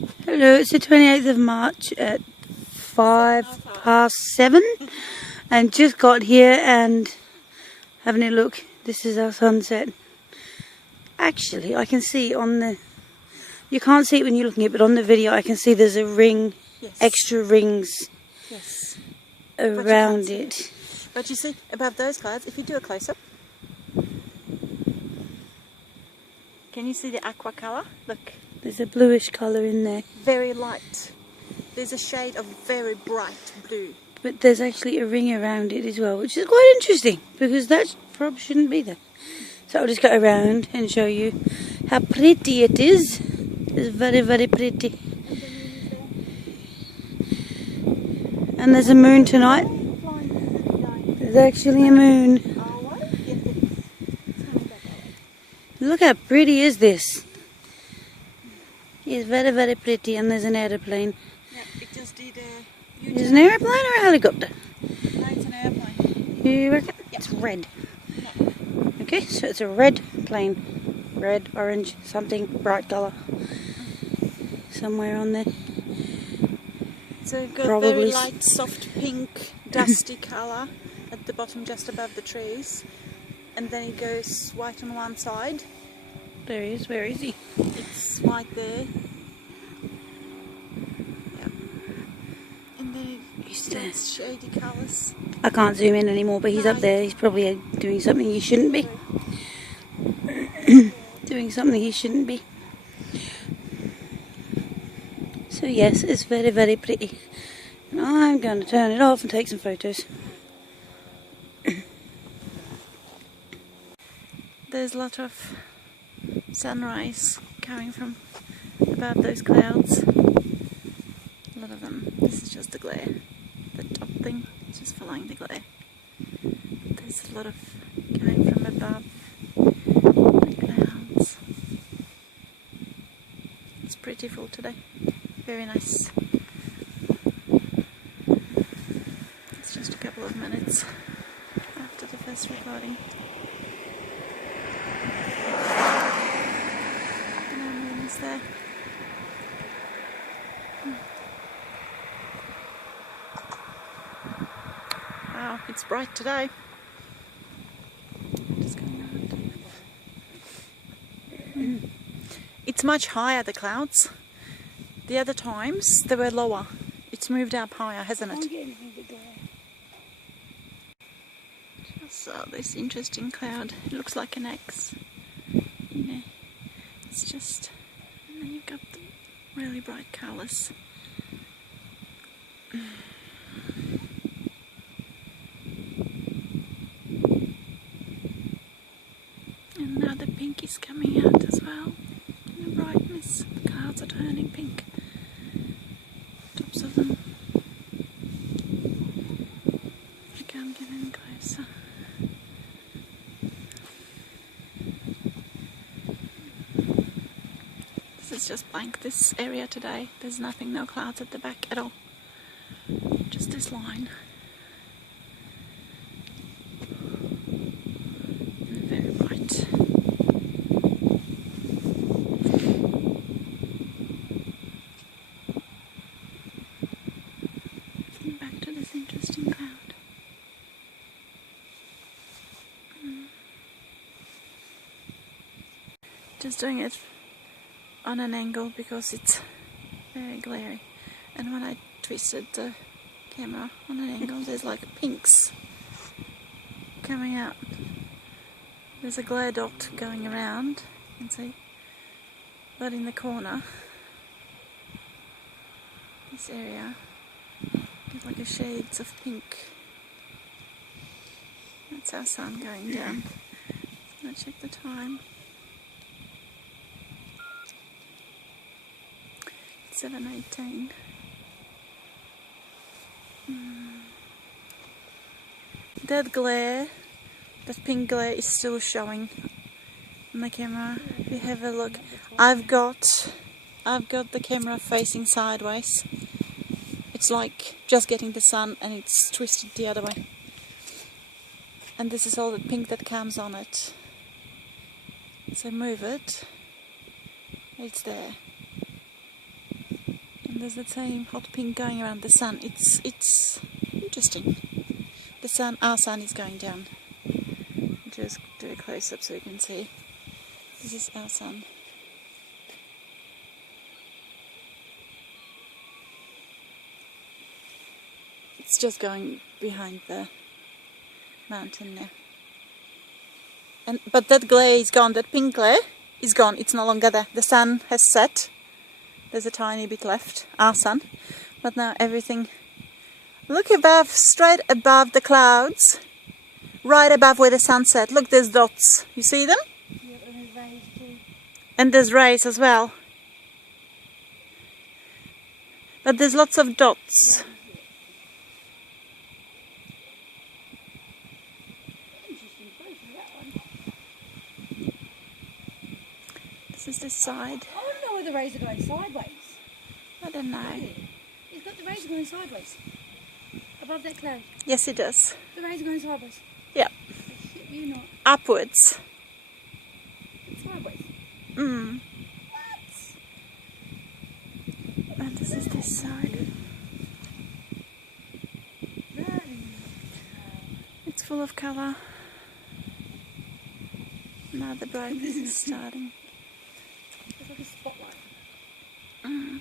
Hello, it's the 28th of March at 7:05 and just got here and having a look. This is our sunset. Actually, I can see on the, you can't see it when you're looking at it, but on the video I can see there's a ring, Yes. extra rings Yes. around it. But you see, above those clouds, if you do a close-up, can you see the aqua colour? Look. There's a bluish colour in there. Very light. There's a shade of very bright blue. But there's actually a ring around it as well, which is quite interesting because that probably shouldn't be there. So I'll just go around and show you how pretty it is. It's very, very pretty. And there's a moon tonight. There's actually a moon. Look how pretty is this. It's very, very pretty, and there's an aeroplane. Yeah, it just did a... Is it an aeroplane or a helicopter? No, it's an airplane. You reckon? Yep. It's red. Okay, so it's a red plane. Red, orange, something, bright colour. Somewhere on there. So you've got Probably. very light, soft pink, dusty colour at the bottom just above the trees. And then it goes white on one side. There he is, where is he? It's white there. Yeah. And then He's it there. gets shady colours. I can't zoom in anymore, but he's up there. He's probably doing something he shouldn't be. Doing something he shouldn't be. So yes, it's very, very pretty. And I'm going to turn it off and take some photos. There's a lot of sunrise coming from above those clouds. A lot of them. This is just the glare. The top thing is just following the glare. There's a lot of coming from above the clouds. It's pretty full today. Very nice. It's just a couple of minutes after the first recording. There. Wow, it's bright today. Just going around. It's much higher, the clouds. The other times they were lower. It's moved up higher, hasn't it? Just saw this interesting cloud. It looks like an X. Yeah. It's just... And then you've got the really bright colours. And now the pink is coming out as well. In the brightness, the clouds are turning pink. Tops of them. I can't get any closer. It's just blank, this area today. There's nothing, no clouds at the back at all. Just this line. And very bright. And back to this interesting cloud. Just doing it on an angle because it's very glary, and when I twisted the camera on an angle there's like pinks coming out. There's a glare dot going around, you can see, but in the corner, this area, there's like a shades of pink. That's our sun going down. I'm going to check the time. 7:18. That glare, that pink glare is still showing on the camera. If you have a look, I've got the camera facing sideways. It's like just getting the sun and it's twisted the other way. And this is all the pink that comes on it. So move it. It's there. There's the same hot pink going around the sun. It's interesting. The sun, our sun is going down. Just do a close up so you can see. This is our sun. It's just going behind the mountain there. But that glare is gone, that pink glare is gone, it's no longer there. The sun has set, there's a tiny bit left, our sun, but now everything... Look above, straight above the clouds, right above where the sun set. Look, there's dots, you see them? Yeah, and there's rays too. And there's rays as well. But there's lots of dots. This is this side. I want to know where the rays are going sideways. I don't know. It's got the rays going sideways. Above that cloud. Yes, it does. The rays are going sideways. Yeah. Shit, you not. Upwards. It's sideways. Mm. What? And this is this side. It's full of colour. Now the brightness is starting. It's like a spotlight. Mm.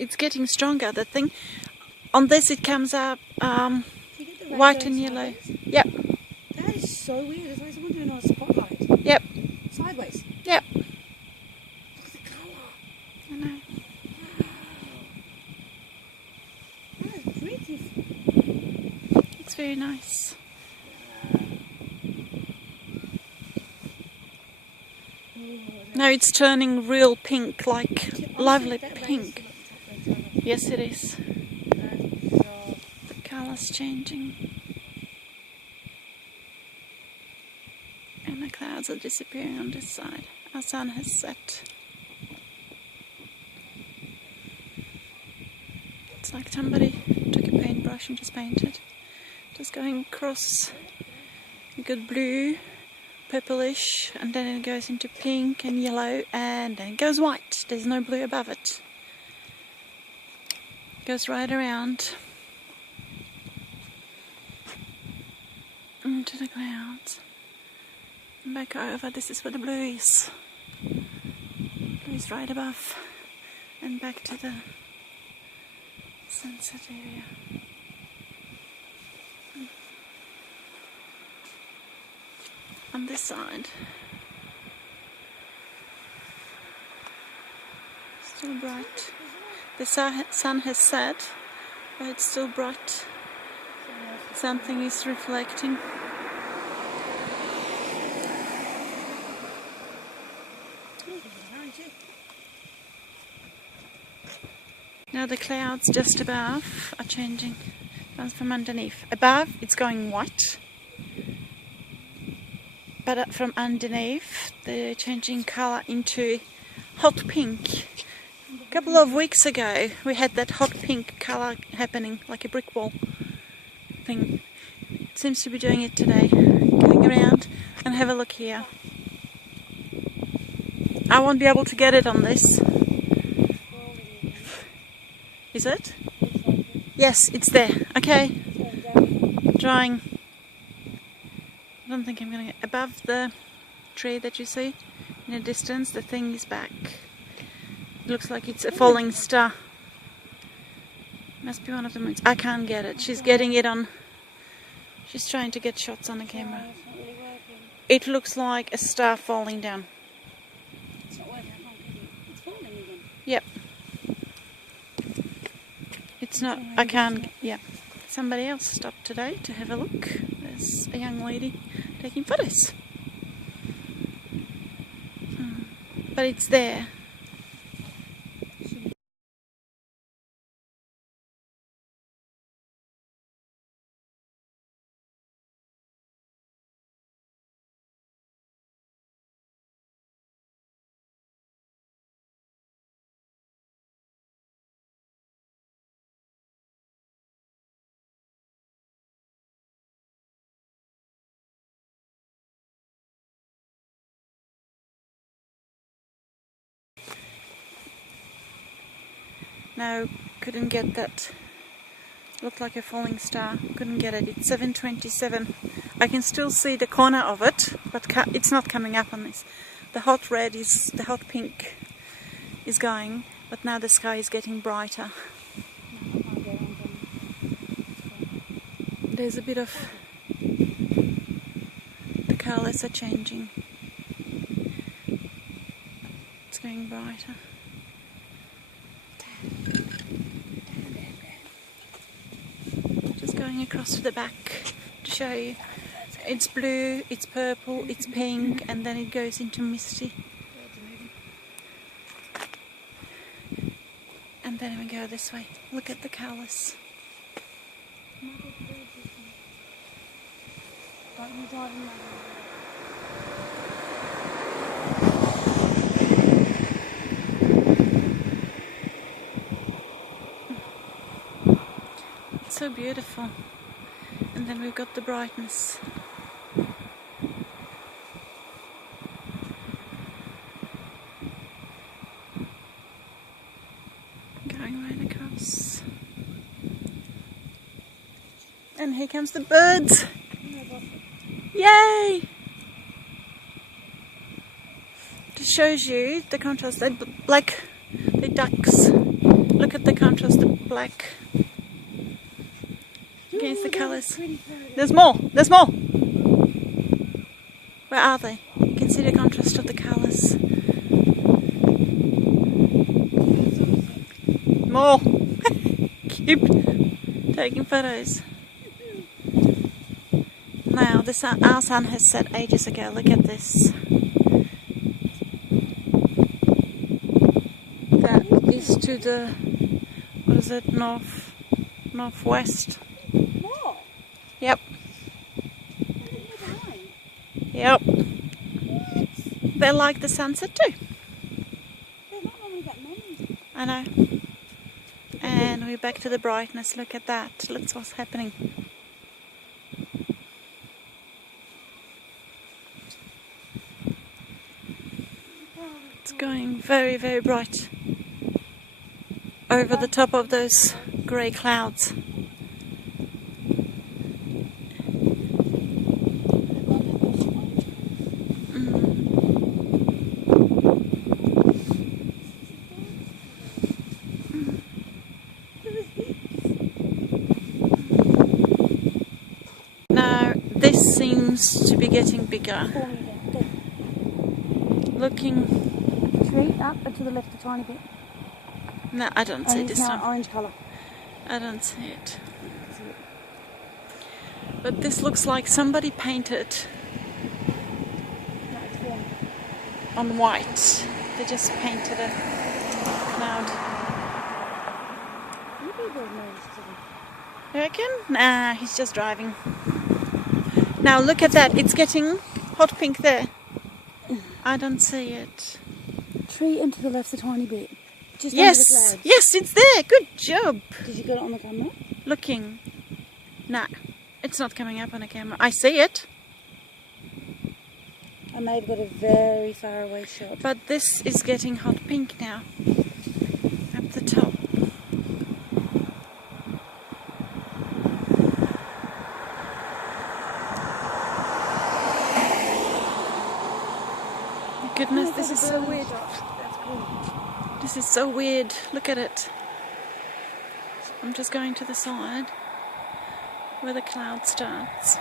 It's getting stronger, that thing. On this it comes up white and yellow. Yep. That is so weird. It's like someone doing on a spotlight. Yep. Sideways. Yep. Look at the colour. I know. That is pretty. It's very nice. Now it's turning real pink, like lovely pink. Yes, it is. The colour's changing. And the clouds are disappearing on this side. Our sun has set. It's like somebody took a paintbrush and just painted. Just going across. You got blue, purplish, and then it goes into pink and yellow, and then it goes white. There's no blue above it. Goes right around into the clouds and back over. This is where the blue is. Blue is right above and back to the sunset area. On this side, still bright. The sun has set, but it's still bright. Something is reflecting. Now the clouds just above are changing from underneath. Above it's going white, but from underneath they're changing colour into hot pink. A couple of weeks ago we had that hot pink colour happening, like a brick wall thing. It seems to be doing it today. Going around, and have a look here. I won't be able to get it on this. Is it? Yes, it's there. Okay. Drying. I don't think I'm going to get above the tree that you see in the distance. The thing is back. It looks like it's a falling star. Must be one of the moons. I can't get it. She's getting it on. She's trying to get shots on the camera. It looks like a star falling down. It's not working. I can't get it. It's falling again. Yep. It's not. I can't. Yeah. Somebody else stopped today to have a look. There's a young lady taking photos. But it's there. No, couldn't get that. Looked like a falling star. Couldn't get it. It's 7:27. I can still see the corner of it, but it's not coming up on this. The hot red is, the hot pink is going, but now the sky is getting brighter. There's a bit of, the colours are changing. It's going brighter. Just going across to the back to show you. It's blue, it's purple, it's pink, and then it goes into misty. And then we go this way. Look at the colours. It's so beautiful. And then we've got the brightness. Going right across. And here comes the birds. Yay! Just shows you the contrast. They're black, they're ducks. Look at the contrast, the black against the colours. There's more! There's more! Where are they? You can see the contrast of the colours. More! Keep taking photos. Now, our sun has set ages ago. Look at this. That is to the, what is it, northwest. What? Yep. Yep. What? They like the sunset too. They're not normally that many. I know. And we're back to the brightness. Look at that. Look what's happening. It's going very, very bright over the top of those grey clouds. Now, this seems to be getting bigger. Looking. Tree up and to the left a tiny bit. No, I don't see this one. Orange colour. I don't see it. But this looks like somebody painted on white. They just painted a cloud. You reckon? Nah, he's just driving. Now look at that. It's getting hot pink there. I don't see it. Tree into the left a tiny bit. Just Yes, under the clouds. yes, it's there. Good job. Did you get it on the camera? Looking. Nah, it's not coming up on a camera. I see it. I may have got a very far away shot. But this is getting hot pink now. Up the top. Goodness, this is so weird. This is so weird. Look at it. I'm just going to the side where the cloud starts.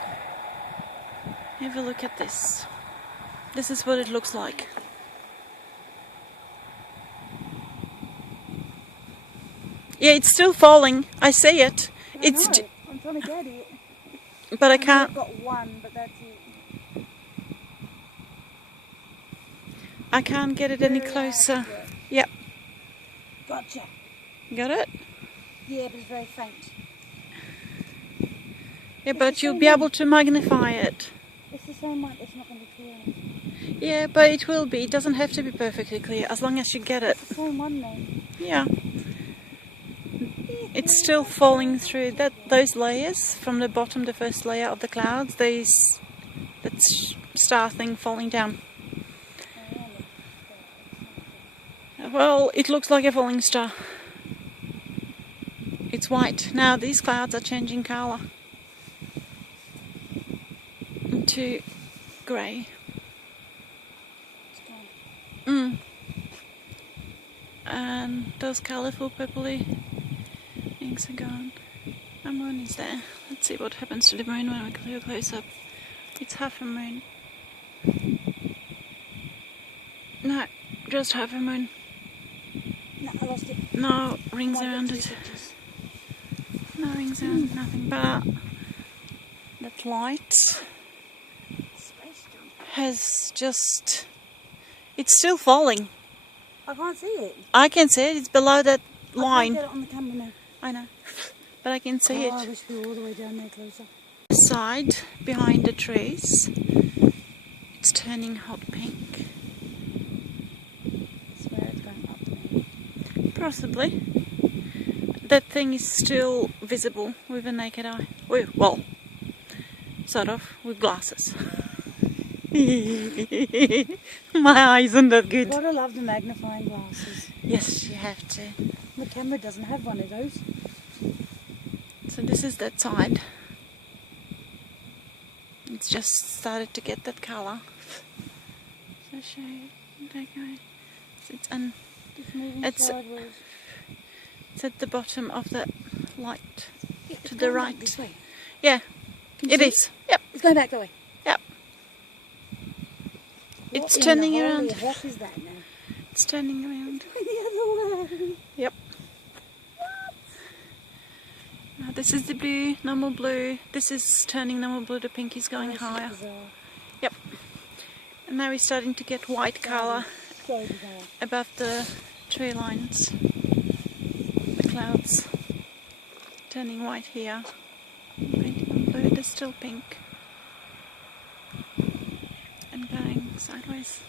Have a look at this. This is what it looks like. Yeah, it's still falling. I see it. I'm trying to get it. But I can't. I've got one, but that's it. I can't get it any Very closer. accurate. Yep. Gotcha. Got it? Yeah, but it's very faint. Yeah, It's but the you'll same be one. able to magnify it. It's the same one. It's not going to be clear enough. Yeah, but it will be. It doesn't have to be perfectly clear as long as you get it. It's the same one then. Yeah. It's still falling through those layers from the bottom, the first layer of the clouds. That star thing falling down. Well, it looks like a falling star. It's white. Now these clouds are changing colour into grey. And those colourful purpley things are gone. The moon is there. Let's see what happens to the moon when we do a close up. It's half a moon. No, just half a moon. No, I lost it. No rings Might get around two it. pictures. No rings around, nothing but that light Space jump. has just... It's still falling. I can't see it. I can see it, it's below that I line. can't get it on the camera now. I know, but I can see I it. wish we were all the way down there closer. Side, behind the trees, it's turning hot pink. I swear it's going up there. Possibly. That thing is still visible with a naked eye. Well, sort of, with glasses. My eye isn't that good. Gotta love the magnifying glasses. Yes, you have to. The camera doesn't have one of those. So this is that side. It's just started to get that colour. So shade, okay. It's It's moving It's- sideways. It's at the bottom of the light. Yeah, it's to the going right. back this way. Yeah, Can you it see is. Yep, It's going back that way. yep. What It's in turning the holy around. heck is that now? It's turning around. The other way. Yep. Now this is the blue, normal blue. This is turning normal blue to pink. Is going This is higher. bizarre. Yep. And now we're starting to get white colour So bizarre. above the tree lines. The clouds turning white here. Painting on blue. There's still pink. And going sideways.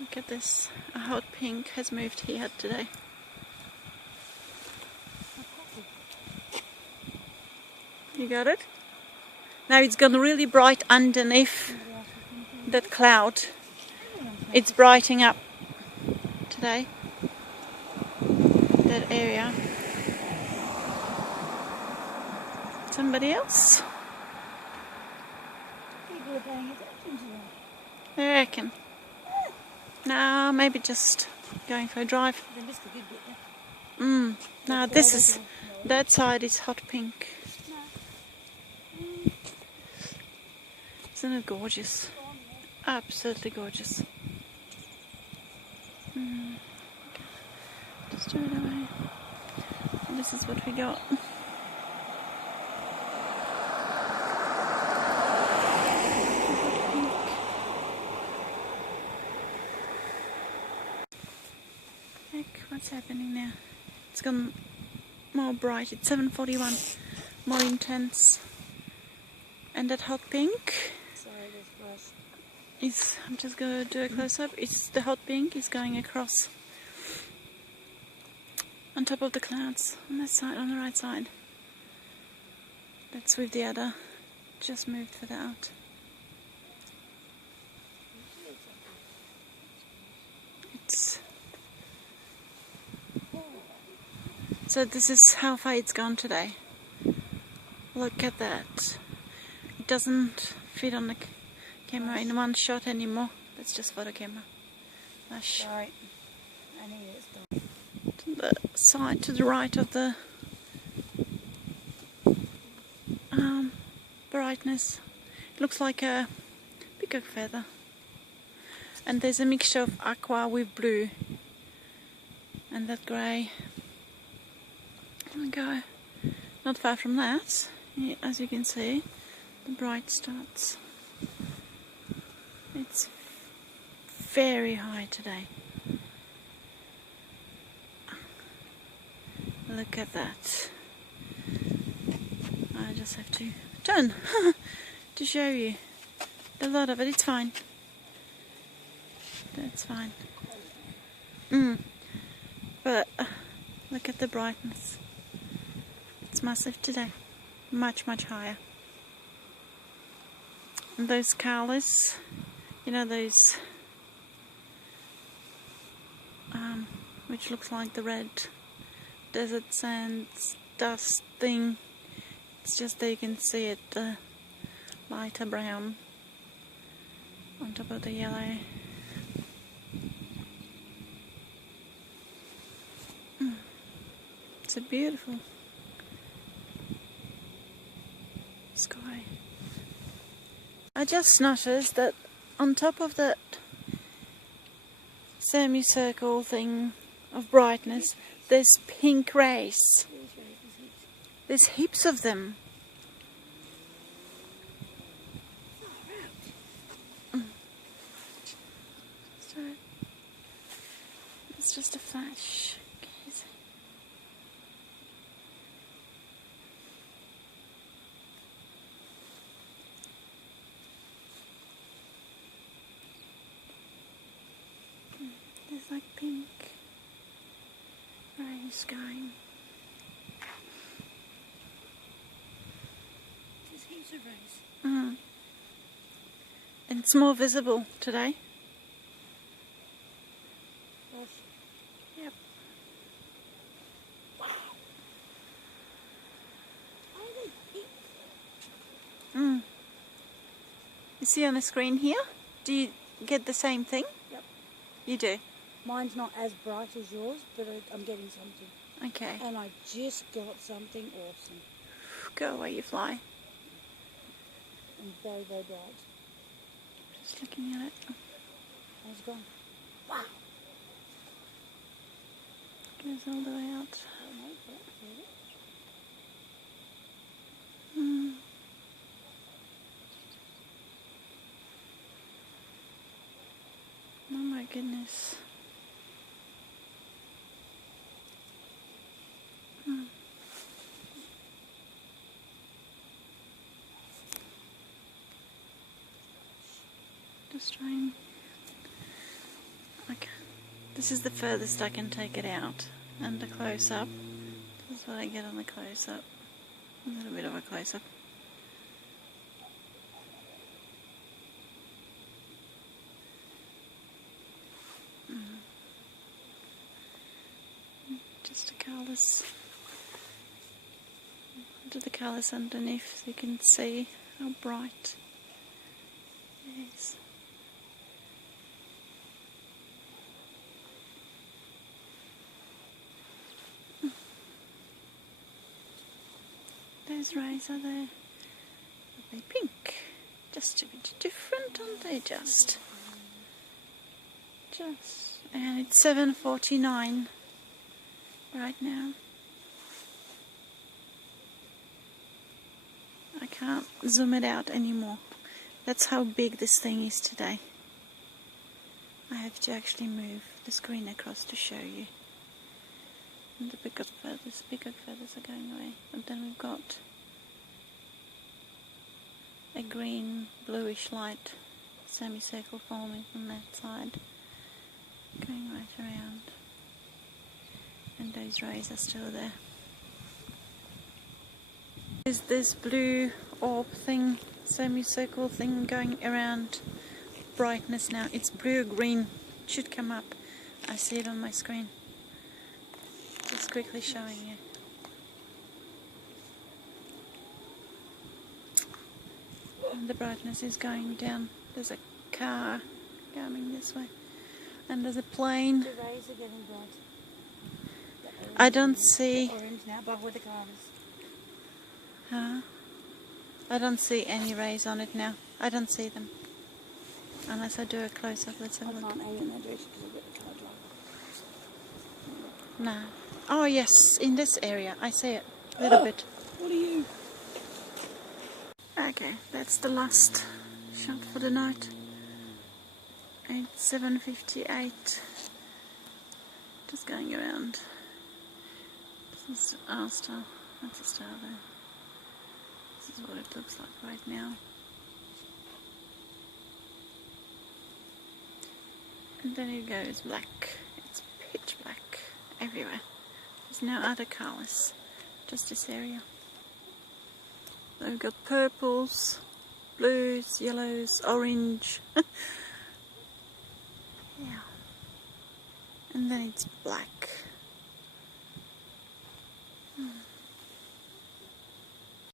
Look at this. A hot pink has moved here today. You got it? Now it's gone really bright underneath that cloud. It's brightening up today. That area. Somebody else? People are paying attention to that. I reckon. No, maybe just going for a drive. They missed the good bit there. Now this is, that side is hot pink. Isn't it gorgeous? Absolutely gorgeous. Just turn it away. And this is what we got. Heck, what's happening now? It's gone more bright. It's 7:41, more intense. And that hot pink Sorry, this was. is, I'm just going to do a close-up. It's the hot pink is going across on top of the clouds on that side, on the right side. That's with the other, just moved further out. It's, so this is how far it's gone today. Look at that. It doesn't fit on the camera in one shot anymore. That's just photo camera. Flash. Sorry. I need it. Stop. To the side, to the right of the brightness. It looks like a peacock feather. And there's a mixture of aqua with blue. And that grey. There we go. Not far from that. Yeah, as you can see, the bright starts. It's very high today. Look at that. I just have to turn to show you a lot of it. It's fine. That's fine. But look at the brightness. It's massive today. Much, much higher. And those colours, you know, those which looks like the red desert sand dust thing. It's just that you can see it, the lighter brown on top of the yellow. It's a beautiful sky. I just noticed that on top of that semicircle thing of brightness, there's pink rays. There's heaps of them. So it's just a flash. There's like pink rays going. There's heaps of rays. And it's more visible today. Gosh. Yep. Wow. Are they pink? You see on the screen here? Do you get the same thing? Yep. You do? Mine's not as bright as yours, but I'm getting something. Okay. And I just got something awesome. Go away, you fly. And very, very bright. Just looking at it. It's gone. Wow. Goes all the way out. Oh, no, that's it. Oh my goodness. Just trying. Okay. This is the furthest I can take it out. And the close up. This is what I get on the close up. A little bit of a close up. Just the colours. Under the colours underneath, so you can see how bright it is. Those rays are there. Are they pink? Just a bit different, aren't they? Just. And it's 7:49 right now. I can't zoom it out anymore. That's how big this thing is today. I have to actually move the screen across to show you. And the bigger feathers are going away. And then we've got a green bluish light semicircle forming from that side, going right around. And those rays are still there. There's this blue orb thing, semicircle thing going around brightness now. It's blue-green. It should come up. I see it on my screen. Just quickly showing you. And the brightness is going down. There's a car coming this way. And there's a plane. The rays are getting bright. I don't see... Orange now, above where the car is. I don't see any rays on it now. I don't see them. Unless I do a close-up. Let's have a look. I can't aim in that direction because I've got the car driving. No. Oh yes, in this area. I see it. A little bit. What are you? Okay, that's the last shot for the night. It's 7:58. Just going around. This is our star. That's a star there. This is what it looks like right now. And then it goes black. It's pitch black everywhere. There's no other colours, just this area. So we've got purples, blues, yellows, orange. Yeah. And then it's black.